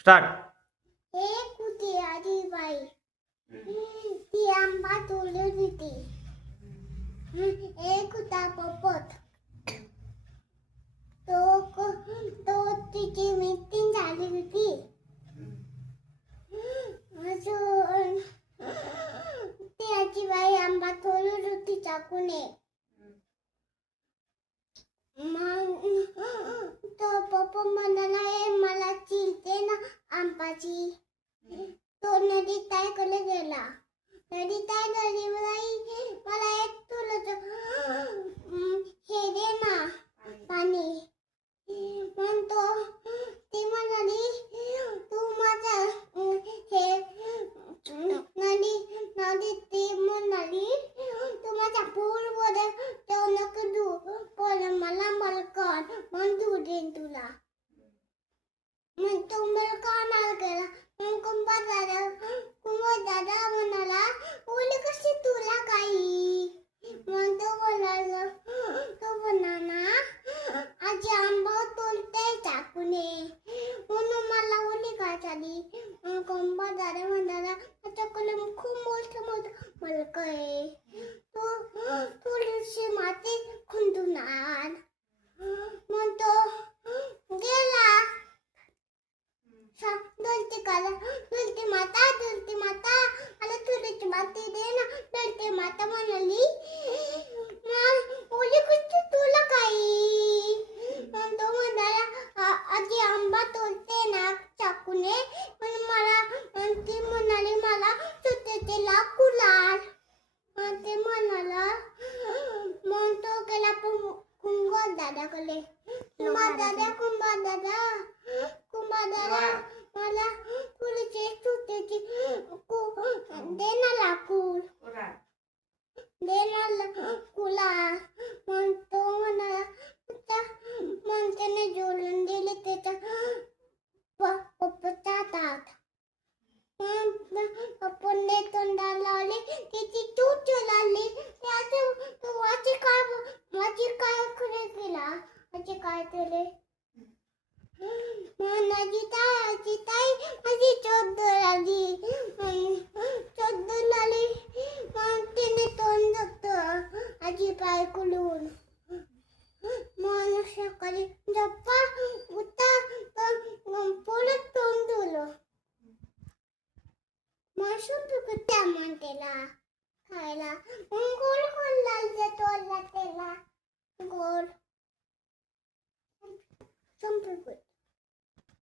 Start. एक होती आजीबाई, ती आंबा तोडत होती. एक होता पोपट, तो तिची मीटिंग झाली होती. अजून ती आजीबाई आंबा तोडत होती चाकूने. मग तो पोपट म्हणाला, मला चिरते ना आंबाची. तो नदीत ताईकडे गेला. नदीत ताई मला एक तुला हे दे ना पाणी. म्हणतो ती म्हणाली, तू माझा हे नदीत ती म्हणाली, तू माझ्या पूलमध्ये ठेवू नको देऊ, मला मलकण मग देऊ देईन तुला. मग तो मलकण आला गेला. मग कुंभार दादा म्हणाला, ओली कशी तुला काही. मग तो म्हणाला, आजी आंबा तोडते चाकूने, म्हणून मला ओली काय झाली. मग कुंभार दादा म्हणाला, त्याच्याकडे खूप मोठं मलक आहे, तो थोडीशी माती खुंदून आण. मग तो गेला. दुलती माता मला थोडीशी माती दे ना. दुलती माता म्हणाली, ओली कुठे तुला काही. मग तो म्हणाला, आजी आंबा तोडते ना चाकूने, पण मला ती म्हणाली, मला सुट्टीचे लाकूड आण. ते म्हणाला. मग तो गेला कुंभार दादाकडे. कुंभार दादा मला तुझे सुट्टीची दे ना लाकूड. दे ना लाकूला. मग तो म्हणाला, मग त्याने जोडून दिले त्याच्या पप्पाच्या हातात. मग पप्पाने तोंडाला लावले, त्याची चूट लागली. माझी काय केला, माझी काय केले. माझी ताई माझी चोद्दर आली. मग तिने तोंड धुतलं आजी पाय कुलून. मग सकाळी झप्पा उठा परत तोंड धुलं. मग त्या म्हणतेला खायला. गोल गोल लाल तोडला त्याला गोल. संपलं.